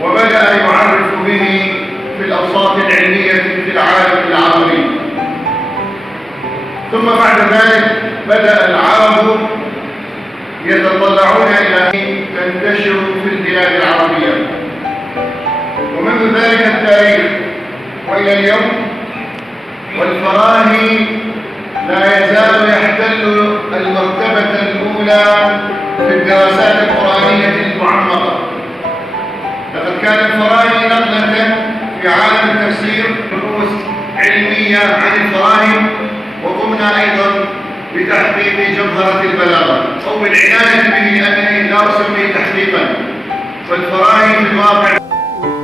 وبدأ يعرف به في الأوساط العلمية في العالم العربي، ثم بعد ذلك بدأ العرب يتطلعون إلى أن تنتشروا في البلاد العربية، ومنذ ذلك التاريخ وإلى اليوم والفراهي لا يزال يحتل المرتبة الأولى في الدراسات القرآنية المعمقة. لقد كان الفراهي نقلة في عالم التفسير، دروس علمية عن الفراهي، وقمنا أيضا بتحقيق جوهرة البلاغة أو بالعناية به، لأنني لا أسميه تحقيقا، فالفراهي في الواقع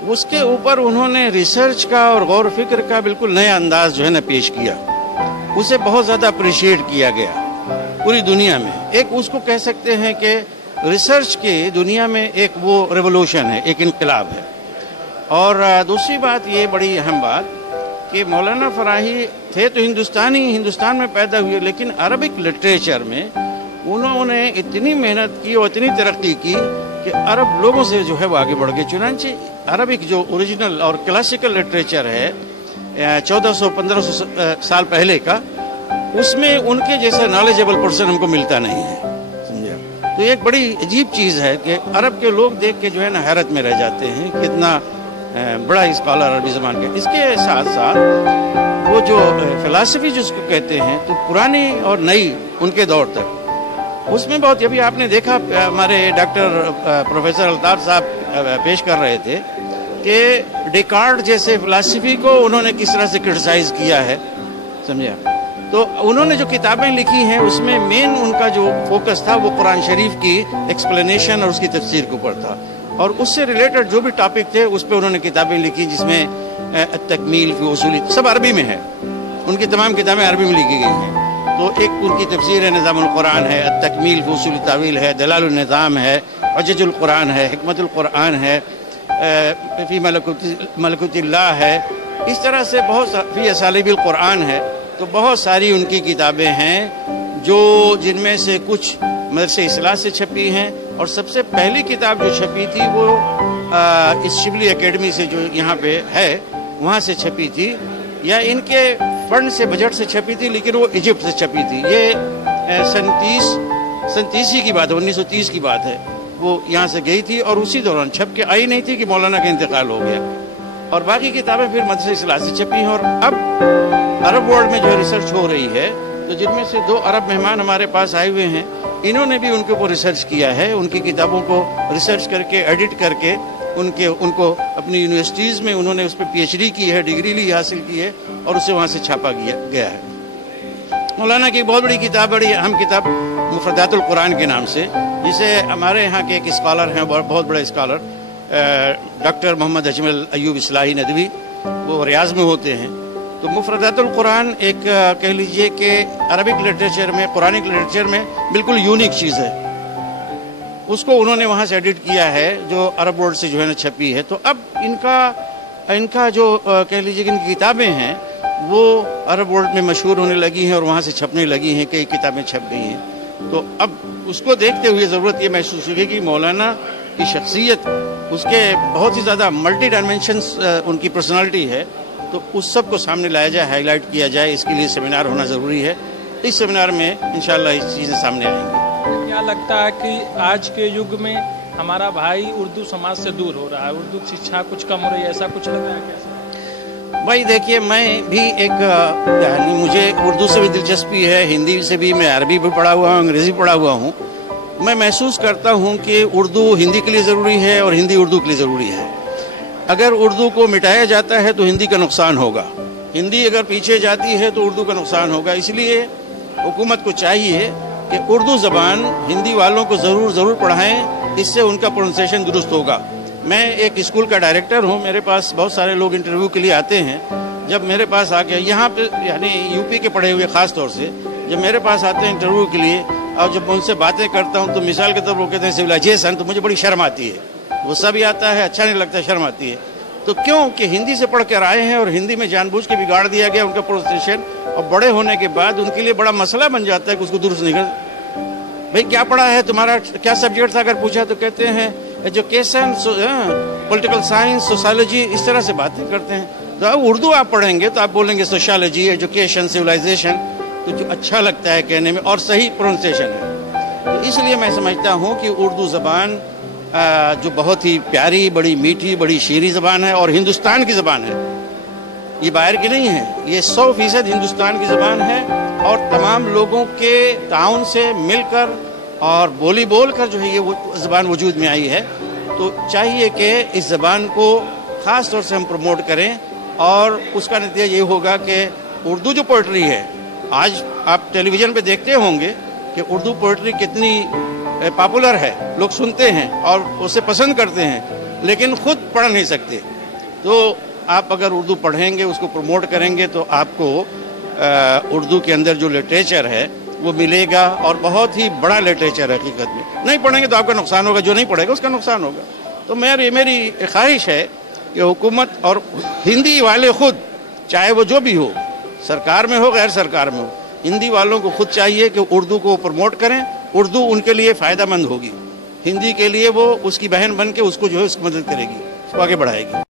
اس کے اوپر انہوں نے ریسرچ کا اور غور و فکر کا بالکل نیا انداز جو ہے نا پیش کیا. اسے بہت زیادہ اپریشیٹ کیا گیا پوری دنیا میں. ایک اس کو کہہ سکتے ہیں کہ ریسرچ کی دنیا میں ایک وہ ریولوشن ہے, ایک انقلاب ہے. اور دوسری بات یہ بڑی اہم بات کہ مولانا فراہی تھے تو ہندوستان میں پیدا ہوئے, لیکن عربک لٹریچر میں انہوں نے اتنی محنت کی اور اتنی ترقی کی کہ عرب لوگوں سے جو ہے وہ آگے بڑھ گئے. چنانچہ عربک جو اوریجنل اور کلاسیکل لٹریچر ہے 1400-1500 سال پہلے کا, اس میں ان کے جیسا نالجیبل پرسن ہم کو ملتا نہیں ہے, سمجھا. تو ایک بڑی عجیب چیز ہے کہ عرب کے لوگ دیکھ کے جو ہے نا حیرت میں رہ جاتے ہیں کہ اتنا بڑا اسکالر عربی زبان کے. اس کے ساتھ ساتھ وہ جو فلسفی جس کو کہتے ہیں تو پرانی اور نئی ان کے دور تک, اس میں بہت, ابھی آپ نے دیکھا ہمارے ڈاکٹر پروفیسر الطاف صاحب پیش کر رہے تھے کہ ڈیکارٹ جیسے فلسفی کو انہوں نے کس طرح سے کرٹیسائز کیا ہے, سمجھا. تو انہوں نے جو کتابیں لکھی ہیں اس میں مین ان کا جو فوکس تھا وہ قرآن شریف کی ایکسپلینیشن اور اس کی تفسیر کے اوپر تھا, اور اس سے ریلیٹڈ جو بھی ٹاپک تھے اس پہ انہوں نے کتابیں لکھی, جس میں التکمیل فی اصول, سب عربی میں ہے, ان کی تمام کتابیں عربی میں لکھی گئی ہیں. تو ایک ان کی تفسیر ہے نظام القرآن ہے, التکمیل فی اصول تعویل ہے, دلال النظام ہے, حجج القرآن ہے, حکمت القرآن ہے, فی ملکوت اللہ ہے. اس طرح سے بہت فی اسالیب القرآن ہے. تو بہت ساری ان کی کتابیں ہیں جو جن میں سے کچھ مدرسہ اصلاح سے چھپی ہیں, اور سب سے پہلی کتاب جو چھپی تھی وہ اس شبلی اکیڈمی سے جو یہاں پہ ہے وہاں سے چھپی تھی, یا ان کے فنڈ سے بجٹ سے چھپی تھی, لیکن وہ ایجپٹ سے چھپی تھی. یہ 37 کی بات ہے, 1930 کی بات ہے. وہ یہاں سے گئی تھی اور اسی دوران چھپ کے آئی نہیں تھی کہ مولانا کا انتقال ہو گیا. اور باقی کتابیں پھر مدرسہ اصلاح سے چھپی ہیں. اور اب عرب ورلڈ میں جو ریسرچ ہو رہی ہے, تو جن میں سے 2 عرب مہمان ہمارے پاس آئے ہوئے ہیں, انہوں نے بھی ان کے اوپر ریسرچ کیا ہے. ان کی کتابوں کو ریسرچ کر کے ایڈٹ کر کے ان کو اپنی یونیورسٹیز میں انہوں نے اس پہ پی ایچ ڈی کی ہے, ڈگری لی حاصل کی ہے, اور اسے وہاں سے چھاپا گیا ہے. مولانا کی بہت بڑی کتاب, بڑی اہم کتاب مفردات القرآن کے نام سے, جسے ہمارے یہاں کے ایک اسکالر ہیں, بہت بڑے اسکالر ڈاکٹر محمد اجمل ایوب اصلاحی ندوی, وہ ریاض میں ہوتے ہیں. تو مفردات القرآن ایک کہہ لیجئے کہ عربک لٹریچر میں, قرآنک لٹریچر میں بالکل یونیک چیز ہے. اس کو انہوں نے وہاں سے ایڈٹ کیا ہے جو عرب ورلڈ سے جو ہے نا چھپی ہے. تو اب ان کا جو کہہ لیجئے کہ ان کی کتابیں ہیں وہ عرب ورلڈ میں مشہور ہونے لگی ہیں اور وہاں سے چھپنے لگی ہیں, کئی کتابیں چھپ گئی ہیں. تو اب اس کو دیکھتے ہوئے ضرورت یہ محسوس ہوئی کہ مولانا کی شخصیت, اس کے بہت ہی زیادہ ملٹی ڈائمینشنز ان کی پرسنالٹی ہے, تو اس سب کو سامنے لایا جائے, ہائی لائٹ کیا جائے. اس کے لیے سیمینار ہونا ضروری ہے. اس سیمینار میں انشاءاللہ اس چیزیں سامنے آئیں گی. کیا لگتا ہے کہ آج کے یگ میں ہمارا بھائی اردو سماج سے دور ہو رہا ہے, اردو کی شکچھا کچھ کم ہو رہی ہے, ایسا کچھ لگ رہا ہے کیسا؟ بھائی دیکھیے, میں بھی ایک یعنی مجھے اردو سے بھی دلچسپی ہے, ہندی سے بھی, میں عربی بھی پڑھا ہوا ہوں, انگریزی پڑھا ہوا ہوں. میں محسوس کرتا ہوں کہ اردو ہندی کے لیے ضروری ہے اور ہندی اردو کے لیے ضروری ہے. اگر اردو کو مٹایا جاتا ہے تو ہندی کا نقصان ہوگا, ہندی اگر پیچھے جاتی ہے تو اردو کا نقصان ہوگا. اس لیے حکومت کو چاہیے کہ اردو زبان ہندی والوں کو ضرور پڑھائیں, اس سے ان کا پروننسیشن درست ہوگا. میں ایک اسکول کا ڈائریکٹر ہوں, میرے پاس بہت سارے لوگ انٹرویو کے لیے آتے ہیں. جب میرے پاس آ کے یہاں پہ یعنی یو پی کے پڑھے ہوئے خاص طور سے جب میرے پاس آتے ہیں انٹرویو کے لیے, اور جب میں ان سے باتیں کرتا ہوں تو مثال کے طور پر وہ کہتے ہیں سویلائزیشن, تو مجھے بڑی شرم آتی ہے. غصہ بھی آتا ہے, اچھا نہیں لگتا, شرم آتی ہے. تو کیوں کہ ہندی سے پڑھ کر آئے ہیں اور ہندی میں جان بوجھ کے بگاڑ دیا گیا ان کا پروننسیشن, اور بڑے ہونے کے بعد ان کے لیے بڑا مسئلہ بن جاتا ہے کہ اس کو درست نہیں کر. بھئی کیا پڑھا ہے تمہارا, کیا سبجیکٹ تھا, اگر پوچھا تو کہتے ہیں ایجوکیشن, پولیٹیکل سائنس, سوسائولوجی, اس طرح سے باتیں کرتے ہیں. تو اب اردو آپ پڑھیں گے تو آپ بولیں گے سوشالوجی, ایجوکیشن, سویلائزیشن, تو جو اچھا لگتا ہے کہنے میں اور صحیح پروننسیشن ہے. تو اس لیے میں سمجھتا ہوں کہ اردو زبان جو بہت ہی پیاری, بڑی میٹھی, بڑی شیریں زبان ہے اور ہندوستان کی زبان ہے, یہ باہر کی نہیں ہے, یہ 100% ہندوستان کی زبان ہے. اور تمام لوگوں کے تعاون سے مل کر اور بول کر جو ہے یہ زبان وجود میں آئی ہے. تو چاہیے کہ اس زبان کو خاص طور سے ہم پروموٹ کریں, اور اس کا نتیجہ یہ ہوگا کہ اردو جو پوئٹری ہے, آج آپ ٹیلی ویژن پہ دیکھتے ہوں گے کہ اردو پوئٹری کتنی پاپولر ہے, لوگ سنتے ہیں اور اسے پسند کرتے ہیں. لیکن خود پڑھ نہیں سکتے. تو آپ اگر اردو پڑھیں گے, اس کو پروموٹ کریں گے, تو آپ کو اردو کے اندر جو لٹریچر ہے وہ ملے گا, اور بہت ہی بڑا لٹریچر حقیقت میں. نہیں پڑھیں گے تو آپ کا نقصان ہوگا, جو نہیں پڑھے گا اس کا نقصان ہوگا. تو میری خواہش ہے کہ حکومت اور ہندی والے خود, چاہے وہ جو بھی ہو, سرکار میں ہو غیر سرکار میں ہو, ہندی والوں کو خود چاہیے کہ اردو کو پروموٹ کریں. اردو ان کے لیے فائدہ مند ہوگی, ہندی کے لیے وہ اس کی بہن بن کے اس کو جو ہے اس کی مدد کرے گی, اس کو آگے بڑھائے گی.